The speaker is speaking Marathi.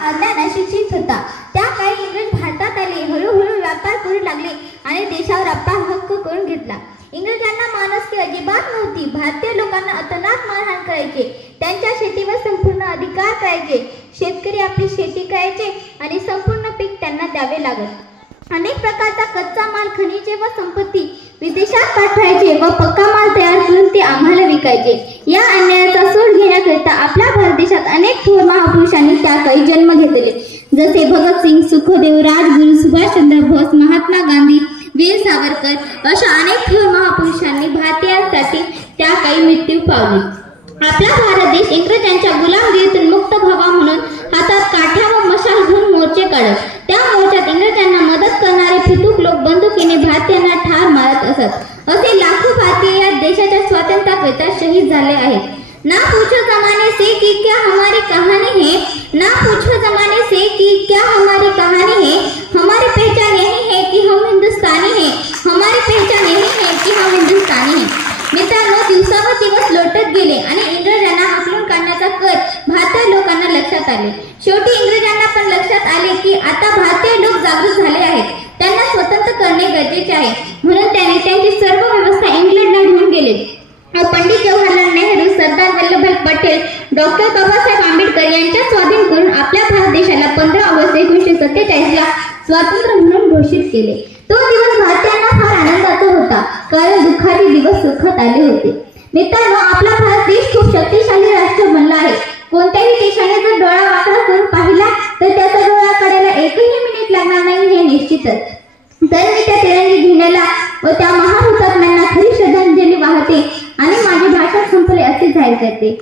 आज्ञाने शिक्षित होता। त्या काळी इंग्रज भारतात आले, हळूहळू व्यापार करू लागले आणि देशावर अपार हक्क करून घेतला। इंग्रजांना माणुसकी अजिबात नव्हती। भारतीय लोकांना अतोनात मारहाण करायचे, त्यांच्या शेतीवर संपूर्ण अधिकार करायचे। शेतकरी आपली शेती करायचे आणि संपूर्ण पीक त्यांना द्यावे लागत। अनेक प्रकारचा कच्चा माल, खनिजे व संपत्ती विदेशात पाठवायचे व पक्का माल तयार करून ते आम्हाला विकायचे। या अन्यायाचा सूड घेण्याकरिता आपल्या भारत देशात अनेक थोर महापुरुषांनी त्या काळी जन्म घेतले, जसे भगतसिंग, सुखदेव, राजगुरू, सुभाषचंद्र बोस, महात्मा गांधी, वीर सावरकर अशा अनेक थोर महापुरुषांनी भारतीयांसाठी त्या काळी मृत्यू पावले। आपला भारत देश इंग्रजांच्या गुलामगिरीतून मुक्त व्हावा म्हणून हातात काठ्या व मशाल घेऊन मोर्चे काढत। त्या मोर्चात इंग्रजांना मदत करणारे फितूक लोक बंदुकीने भारतीयांना ठार मारत असत। असे लाखो भारतीय या देशाच्या स्वातंत्र्याकरिता शहीद झाले आहेत। ना पूछो जमाने से कि क्या हमारी कहानी है, ना पूछो जमाने से कि क्या हमारी कहानी है। हमारी पहचान यही है कि हम हिंदुस्तानी हैं, हमारी पहचान यही है कि हम हिंदुस्तानी हैं। मित्रांनो, दिवस लोटत गेले आणि इंग्रजांना हाकलून काढण्याचा कट भारतीय लोकांना लक्षात आले। शेवटी इंग्रजांना पण लक्षात आले की आता भारतीय लोक जागृत झाले आहेत, त्यांना स्वतंत्र करणे गरजेचे आहे। म्हणून त्यांनी त्यांची सर्व व्यवस्था इंग्लंडला घेऊन गेले। पंडित जवाहरलाल नेहरू, सरदार वल्लभभाई पटेल, डॉक्टर बाबासाहेब आंबेडकर यांच्या स्वाधीन करून आपल्या भारत देशाला 15 ऑगस्ट 1947 ला स्वातंत्र्य म्हणून घोषित केले। तो दिवस भारतीयांना फार आनंदाचा होता, कारण दुःखाचे दिवस सुखात आले होते। मित्रांनो, आपला भारत देश खूप शक्तिशाली राष्ट्र बनला आहे। कोणत्याही देशाने जर डोळा वाकडा करून पाहिला तर त्याचा डोळा काढायला एकही मिनिट लागणार नाही, हे निश्चितच। तर मी त्या तिरंगी झेंड्याला व त्या महान हुतात्म्यांना खरी श्रद्धांजली वाहते आणि माझी भाषण संपले असे जाहीर करते।